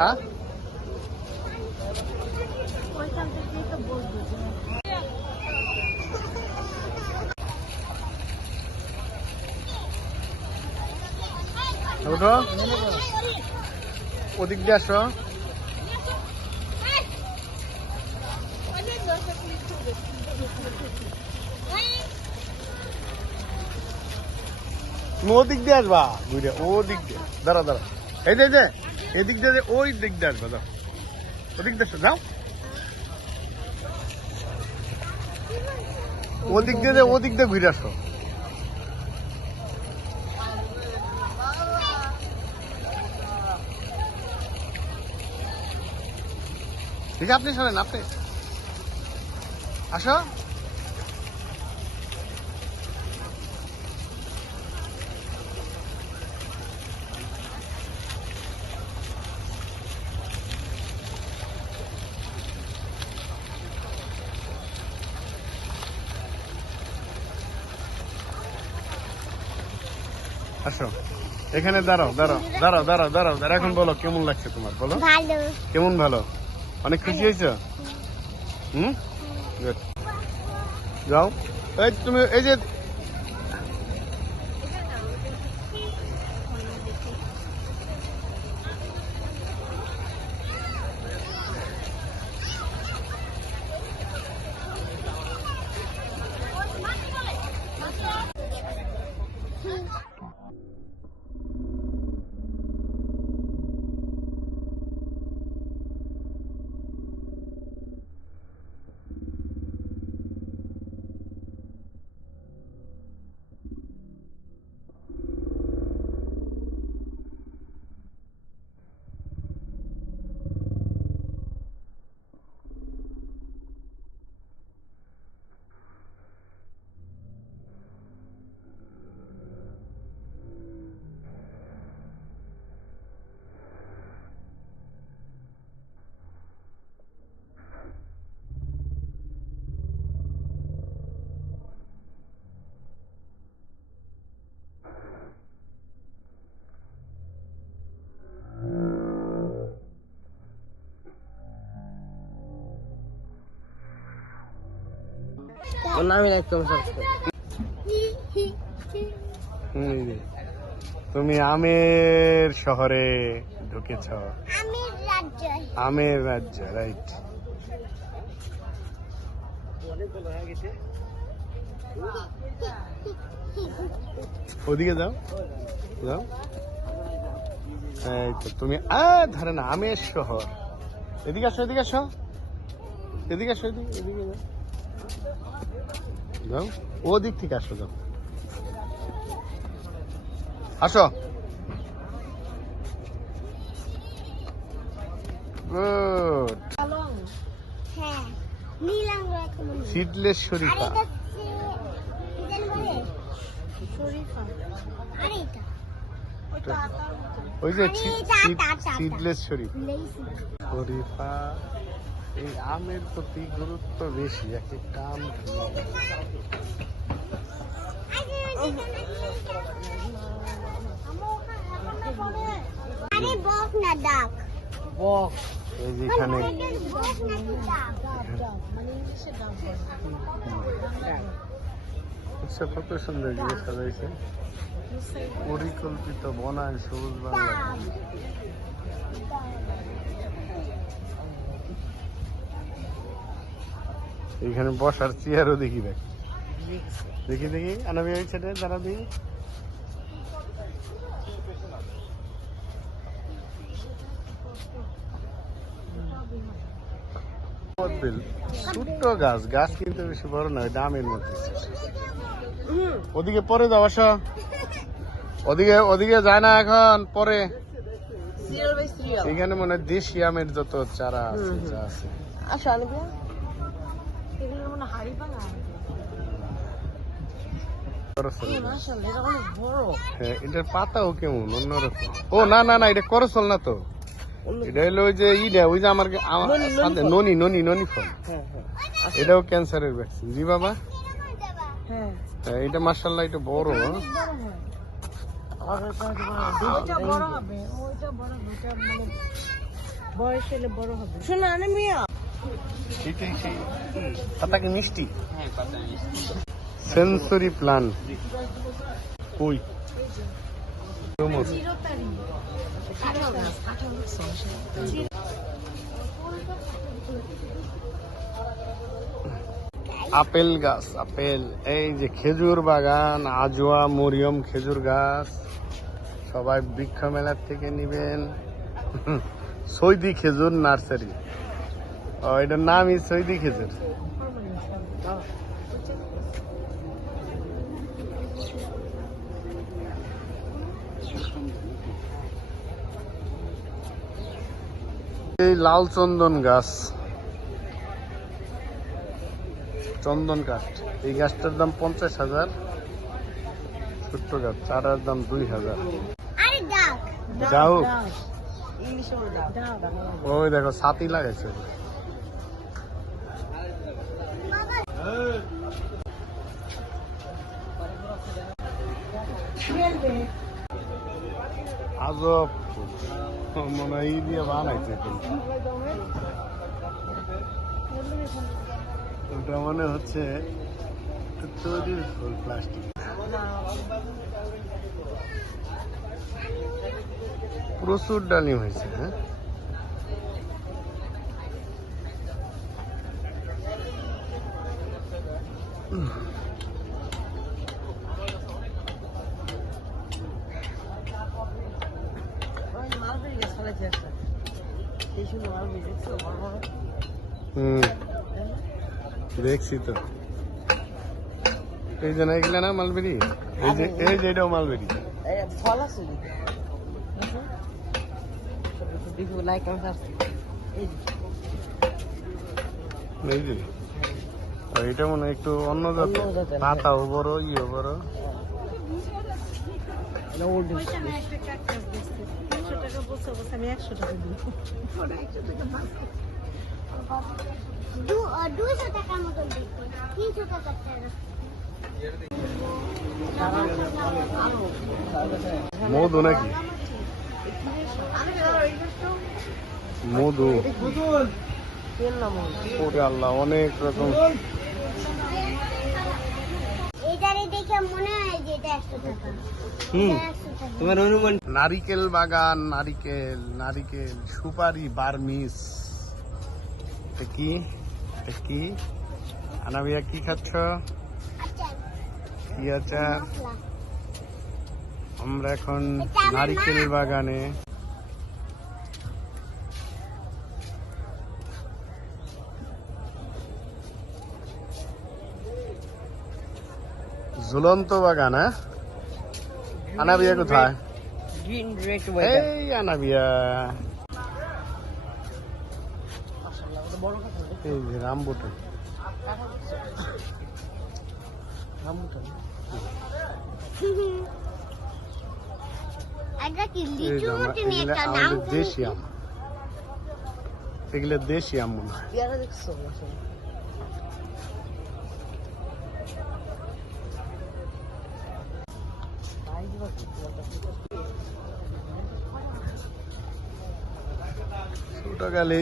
হ্যাঁ ওঠো, ওদিক দিয়ে আসো। তুমি ওদিক দিয়ে আসবা, বুঝলে? ওদিক দিয়ে দাঁড়া দাঁড়া, এই যে এদিক দিয়ে, ওই দিক দিয়ে আসবা। যাও, ওদিক দিয়ে যাও, ওদিক দিয়ে ওদিক দিয়ে ঘুরে আসো। ঠিক আছে, আপনি শোনেন, আপনি আসো। আসো, এখানে দাঁড়াও দাঁড়াও দাঁড়াও দাঁড়াও দাঁড়াও দাঁড়াও। এখন বলো কেমন লাগছে তোমার, বলো। কেমন? ভালো, অনেক খুশি হয়েছো? গুড। যাও, এই তুমি এই যে তুমি আমের শহরে ঢুকেছ, আমের রাজ্য, রাইট। ওদিকে যাও, যাও। এই তো তুমি ধরে না, আমের শহর। এদিকে আসো, এদিকে আসো, এদিকে আসো, এদিকে এদিকে যাও, যাও, ওদিক থেকে আসো, যাও, আসো। গুড। সিডলেস শরীফা, ওই যে সিডলেস শরীফা। এই আমের প্রতি গুরুত্ব বেশি, এক একটা আম। যেখানে কত সুন্দর জিনিস সাজাইছে, পরিকল্পিত বনায়ন, সবুজ বাংলা। এইখানে বসার চেয়ারও দেখি, দেখি দেখি আনবি ওই সাইডে দাঁড়া দিই। ছোট্ট গাছ, গাছ কিন্তু বেশি বড় নয়, দামের মধ্যে। ওদিকে পরে যাও, আসো। ওদিকে ওদিকে যায় না এখন, পরে। এখানে মনে হয় দেশি আমের যত চারা আছে, যা আছে। হ্যাঁ, এটার পাতাও কেমন অন্যরকম। ও না না না, এটা করসল না তো, এটা হলো ওই যে ওই যে আমার ননি ননি ননি ফল। এটাও ক্যান্সারের ভ্যাকসিন। জি বাবা, এটা মাশাআল্লাহ, এটা বড়। বয়স হলে বড় হবে। শোনো আনে মিয়া। সেটাই সেই পাতা কি মিষ্টি? সেন্সরি প্ল্যান কই? আপেল গাছ, আপেল, এই যে খেজুর বাগান, আজোয়া মরিয়ম খেজুর গাছ সবাই বৃক্ষ মেলার থেকে নিবেন। সৈদি খেজুর নার্সারি, এটার নামই সৈদি খেজুর। এই লাল চন্দন গাছ, চন্দন কাঠ, এই গাছটার দাম 50,000। ছোট্ট গাছ, চারার দাম 2,000। ডাউক, ওই দেখো ছাতি লাগাইছে। আজব মনে হয় ই দিয়ে বানাইছে, ওটা মনে হচ্ছে তৈরির ফুল, প্লাস্টিক। প্রচুর ডালিম হয়েছে। হ্যাঁ, দেখছি তো। এই যে না এগুলা না মালবেরি, এই যে এটাও মালবেরি। ফল আছে এই যে এটা মনে হয় একটু অন্য জাতের, পাতাও বড়, ইয়ে বড়। মধু নাকি? মধু, ওরে আল্লাহ, অনেক রকম। নারিকেল বাগান, নারিকেল, নারিকেল, সুপারি, বার্মিস। কি কি আনাবিয়া, কি খাচ্ছ? কি আচার? আমরা এখন নারিকেল বাগানে। ঝুলন্ত বাগান। হ্যাঁ, আনাবিয়া কোথায়? এই আনাবিয়া, এই যে রামবুটান। দেশি আম, এগুলো দেশি আম মনে হয়। গেলে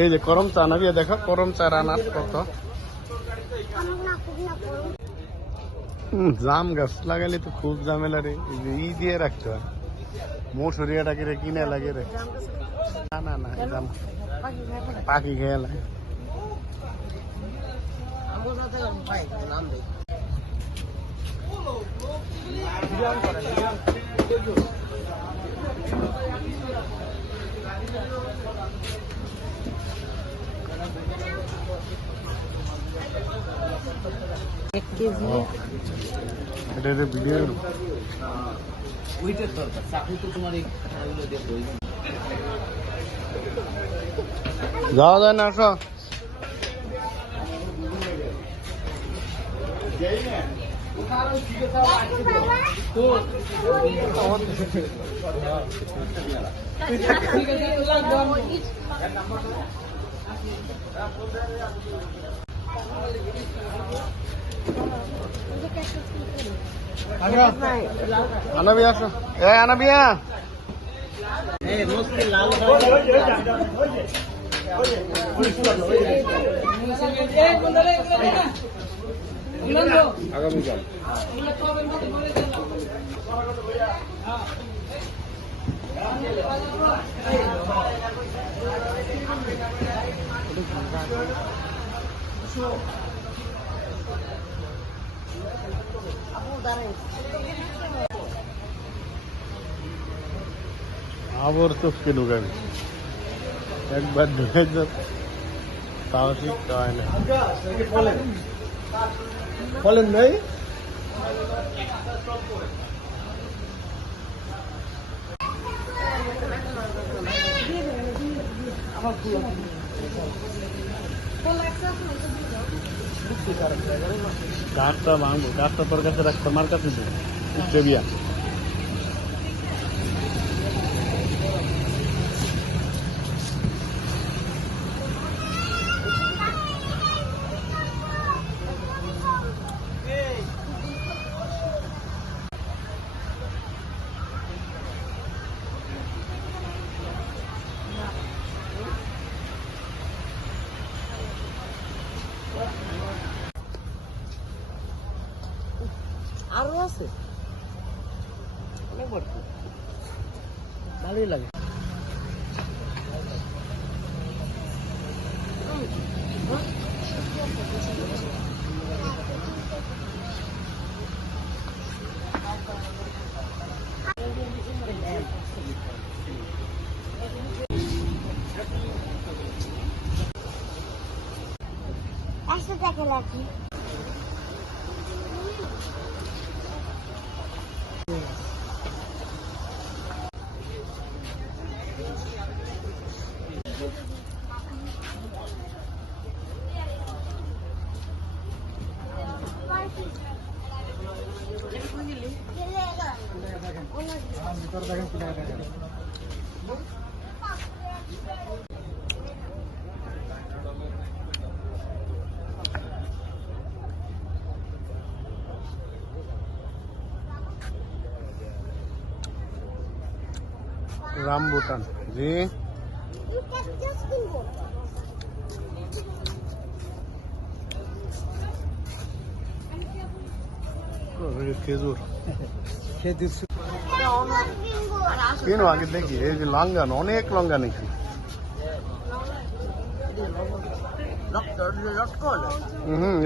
এই যে করম চা নাবি, দেখো করম চা রানার কত। জাম গাছ লাগালে তো খুব ঝামেলা রে, ই দিয়ে রাখতে হয়, মশুরিয়াটাকে রে কিনে লাগে রে। না না না, জাম পাখি খেয়ে লাগে। এটা ভিডিও যাওয়া যায় না, আসো। আনাবি আসো, এ আনাবিয়া আগামীকাল আবার চোখকে ঢুকাবি একবার ঢুকে তাও শিখতে হয় না বলেন ভাই গাছটা ভাঙবো গাছটা তোর কাছে রাখতে আমার কাছে দেবিয়া আরো আছে অনেক বড় ভালোই লাগে Essa daquela aqui. রামবুটান জি খেজুর কেন আগে দেখি এই যে লঙ্গান অনেক লঙ্গান এখানে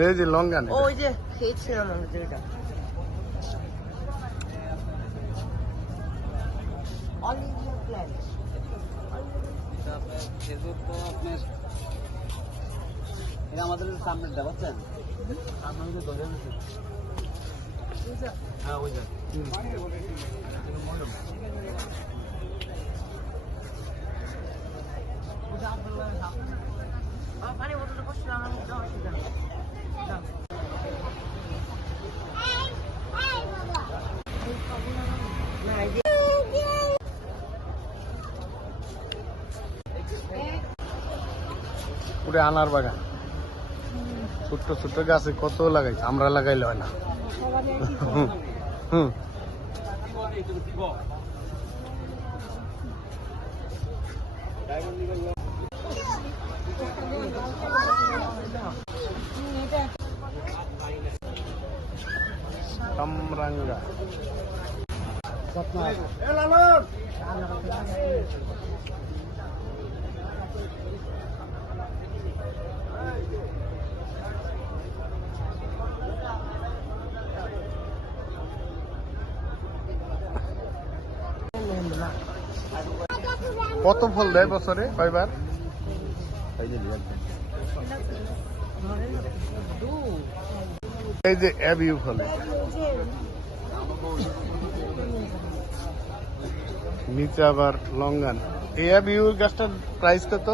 এই যে লঙ্গান ওই যে খেয়েছিলাম আমি যেটা অলিভিয়া প্ল্যান্ট খেজুর তো আপনার এটা আমাদের সামনে দেখাচ্ছেন আপনাদের ধরে হ্যাঁ ওই যা পানি বোতলটা করছিলাম আমি পুরো আনার বাগান ছোট্ট ছোট্ট গাছে কত লাগাইছে আমরা লাগাইলে হয় না হুম কামরাঙ্গা কত ফল দেয় বছরে কয়বার এই যে অ্যাবিউ ফলে নিচে আবার লঙ্গান এই অ্যাবিউ গাছটার প্রাইস কত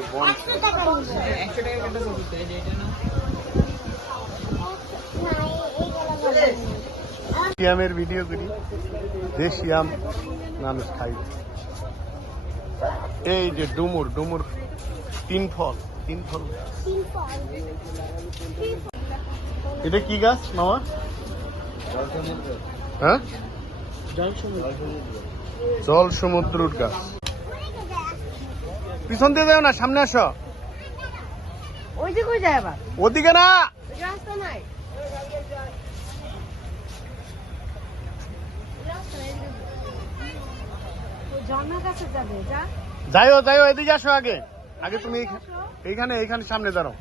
100 টাকা নিবো। 100 টাকা কেটে দেবো তো এইটা না না, এইগুলো ভালো না। আমের ভিডিও করি, দেশি আম মানুষ খাই। এই যে ডুমুর ডুমুর তিন ফল। সিম্পল। এটা কি গাছ মামা? হ্যাঁ, জল সমুদ্রুর গাছ। পিছন দিয়ে যাও না, সামনে আসো। ওই দিকে যায় আবার ওদিকে না, ওই রাস্তা নাই ঝর্ণার কাছে যাবে যা যাইও যাইও, এদিকে আসো। আগে আগে তুমি এইখানে এইখানে সামনে দাঁড়াও।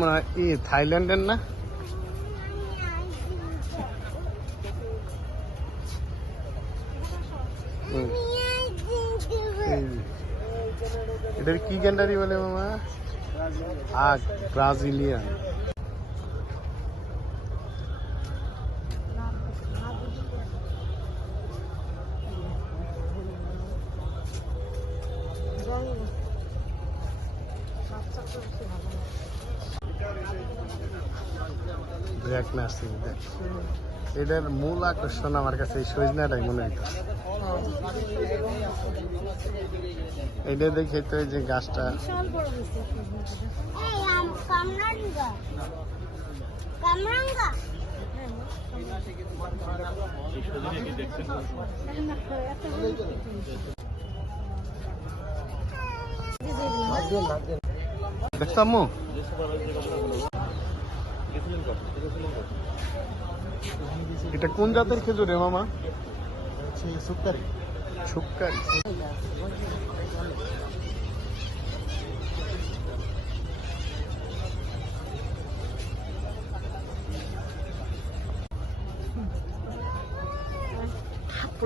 মনে হয় থাইল্যান্ডের না? হুম। এই যে। এটার কি গ্যান্ডারি বলে মামা? ব্রাজিলিয়ান। ব্র্যাক নার্সিং দেখ। এটার মূল আকর্ষণ আমার কাছে এই সজনাটাই মনে হইতো। এটা দেখে তো এই যে গাছটা এই আম কামরাঙ্গা। কামরাঙ্গা। দেখতাম এটা কোন জাতের খেজুর রে মামা? শুক্কারি। শুক্কারি।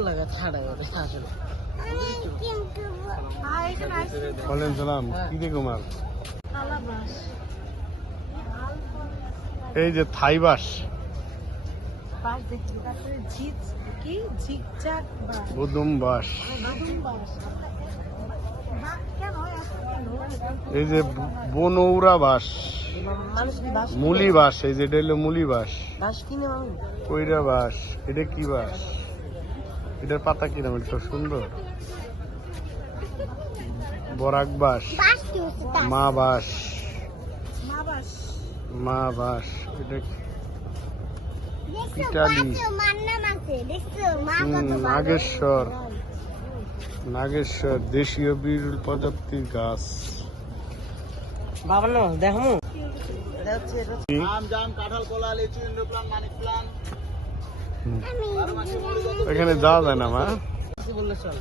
লাগা ছাড়া আসলে আমি কিন্তু বলেন সালাম, কি দেখো মাল? এই যে থাই বাস, বাস দেখি তারপরে কি ঝিকঝাক বাস বুদুম বাস, বাদুম বাস কেন এই যে বনৌরা বাস, মানুষ কি বাস মুলি বাস, এই যে এটা হলো মুলি বাস, বাস কিনে মানুষ কইরা বাস। এটা কি বাস? এটার পাতা কিরম? এটা তো সুন্দর। বরাক বাস, বাস কি হচ্ছে তা? মা বাস, মা বাস মা বাস। এটা দেখছো ইটালি। বাসে মার নাম আছে, দেখছো মা কত ভালো। নাগেশ্বর, নাগেশ্বর দেশীয় বিরল প্রজাতির গাছ। বাবা না দেখো আম জাম কাঁঠাল কলা লিচু ইন্দ্রপ্লান মানিক প্লান এখানে যাওয়া যায় না মা? বললে চল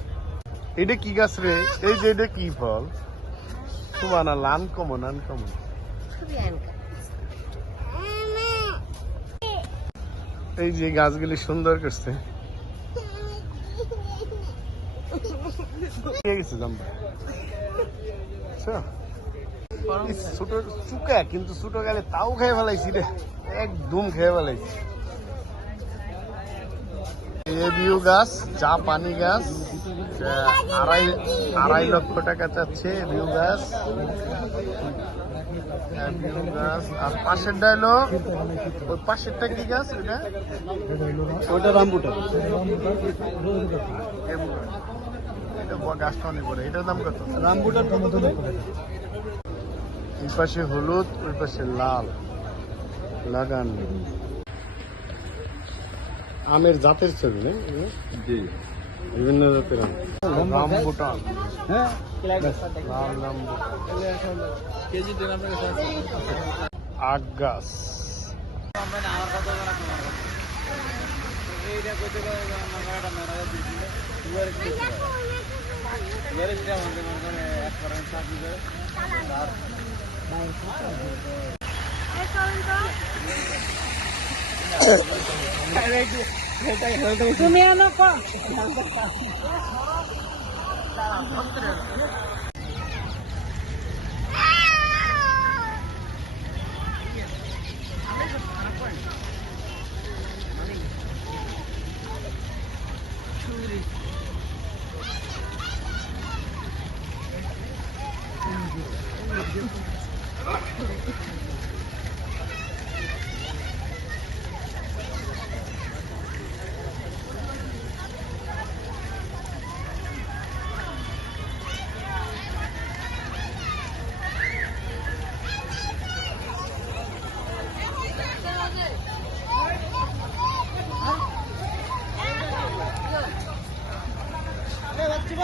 এটা কি গাছ রে? এই যে এটা কি ফল? সুবানা লান কমন আনকমন। খুবই আনকা এই যে গাছগুলি সুন্দর করছে। গেছে জাম্বা ছোট চুকা, কিন্তু ছোট গেলে তাও খেয়ে ফেলাইছি রে, একদম খেয়ে ফেলাইছি। ভিউ গাছ, জাপানি গাছ, 2.5 লক্ষ টাকা চাচ্ছে ভিউ গাছ। ভিউ গাছ। আর পাশেরটা হলো, ওই পাশেরটা কি গাছ? ওইটা রামবুটান। এটা গাছটা অনেক বড়। এটার দাম কত? রামবুটান কত? এই পাশে হলুদ, ওই পাশে লাল লাগান। আমের জাতের ছবি না? বিভিন্ন জাতের আম। রামবুটান, হ্যাঁ লাল রামবুটান। কেজি দেন আপনার কাছে আখ গাছ। আমরা না আমার কথা বলা তোমার কথা এইটা করতে করে আমরা একটা মেরা দিছিল দুয়ারে কি দুয়ারে যেটা আমাদের মনে এক করেন সাথে করে আর তুমি আনো কম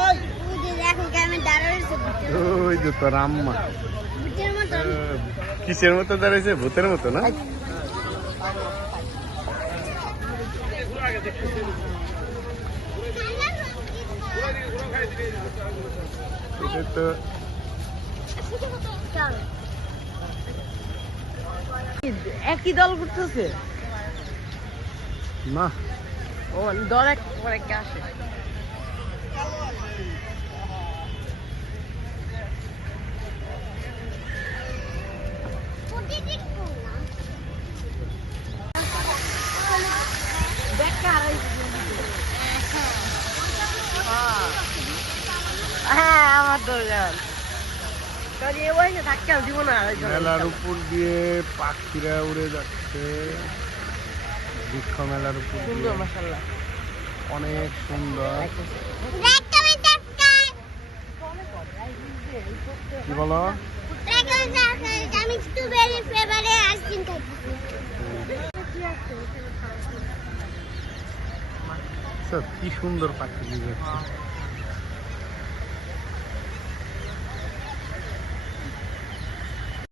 ওই যে দেখো কেমন দাঁড়াচ্ছে ওই যে তোর আম্মা ভূতের মতন। কিসের মতো দাঁড়াইছে? ভূতের মতো না? এটা তো চল একই দল করতেছে না, ও দল এক পরে কে আসে কোটি দেখো না দেখ হ্যাঁ আমার দরকার কারণ এই বয়সে থাকতে আমি জীবন আর মেলার উপর দিয়ে পাখিরা উড়ে যাচ্ছে। বৃক্ষ মেলার উপর দিয়ে সুন্দর মাশাআল্লাহ অনেক সুন্দর। দেখতে দেখতে কি বলো? আমি স্ট্রবেরি ফ্লেভারে আইসক্রিম খাইছি। আচ্ছা, কি সুন্দর পাখি যাচ্ছে।